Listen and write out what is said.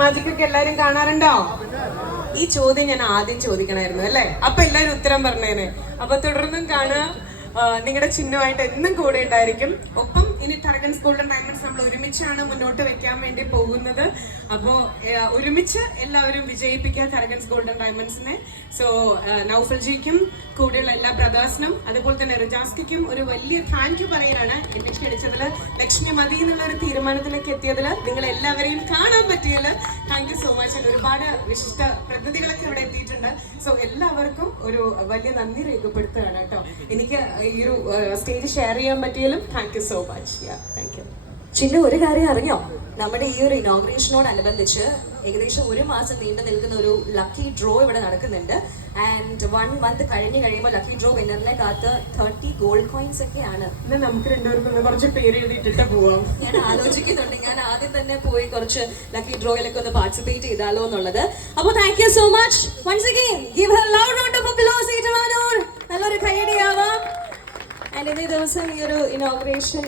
മാജിക്കൊക്കെ എല്ലാരും കാണാറുണ്ടോ? ഈ ചോദ്യം ഞാൻ ആദ്യം ചോദിക്കണമായിരുന്നു അല്ലേ? അപ്പൊ എല്ലാരും ഉത്തരം പറഞ്ഞേനെ. അപ്പൊ തുടർന്നും കാണുക. നിങ്ങളുടെ ചിഹ്നമായിട്ട് എന്നും കൂടെ ഉണ്ടായിരിക്കും. ഒപ്പം ഇനി ടർഗൻസ് ഗോൾഡൻ ഡയമണ്ട്സ് നമ്മൾ ഒരുമിച്ചാണ് മുന്നോട്ട് വെക്കാൻ വേണ്ടി പോകുന്നത്. അപ്പോ ഒരുമിച്ച് എല്ലാവരും വിജയിപ്പിക്കുക ടർഗൻസ് ഗോൾഡൻ ഡയമണ്ട്സിനെ. സോ നൗഫൽജിക്കും കൂടെയുള്ള എല്ലാ ബ്രദേഴ്സിനും അതുപോലെ തന്നെ റിജാസ്കിക്കും ഒരു വലിയ താങ്ക് യു പറയാനാണ്. എന്നെ ക്ഷണിച്ചതിൽ ലക്ഷ്മി മതി എന്നുള്ള ഒരു തീരുമാനത്തിലേക്ക് എത്തിയതിൽ നിങ്ങൾ എല്ലാവരെയും കാണാൻ പറ്റിയതിൽ താങ്ക് യു സോ മച്ച്. ഒരുപാട് വിശിഷ്ട പ്രതിനിധികളൊക്കെ ഇവിടെ എത്തിയിട്ടുണ്ട്. സോ എല്ലാവർക്കും ഒരു വലിയ നന്ദി രേഖപ്പെടുത്തുകയാണ് കേട്ടോ. എനിക്ക് ഈ ഒരു സ്റ്റേജ് ഷെയർ ചെയ്യാൻ പറ്റിയാലും thank you so much. Thank you. Chinnu, ഒരു കാര്യം അറിഞ്ഞോ? നമ്മുടെ ഈ ഒരു ഇനോഗ്രേഷനോടനുബന്ധിച്ച് ഏകദേശം 1 മാസം നീണ്ടു നിൽക്കുന്ന ഒരു ലക്കി ഡ്രോ ഇവിടെ നടക്കുന്നുണ്ട്. ആൻഡ് 1 മന്ത് കഴിയുമ്പോൾ ലക്കി ഡ്രോ വിന്നറിനെ കാത്ത് 30 ഗോൾഡ് കോയിൻസ് ഒക്കെയാണ്. നമുക്ക് രണ്ടുപേർക്കും കുറച്ച് പേര് എഴുതിയിട്ടിട്ട് പോവാം. ഞാൻ ആലോചിക്കുന്നുണ്ട്, ഞാൻ ആദ്യം തന്നെ പോയി കുറച്ച് ലക്കി ഡ്രോയിലൊക്കെ ഒന്ന് പാർട്ടിസിപ്പേറ്റ് ചെയ്താലോ എന്നുള്ളത്. അപ്പൊ thank you so much once again. Give her loud round of applause. നല്ലൊരു കൈയടിയാവാം. ആൻഡ് ഇന്നേ ദിവസം ഈ ഒരു ഇനോഗ്രേഷൻ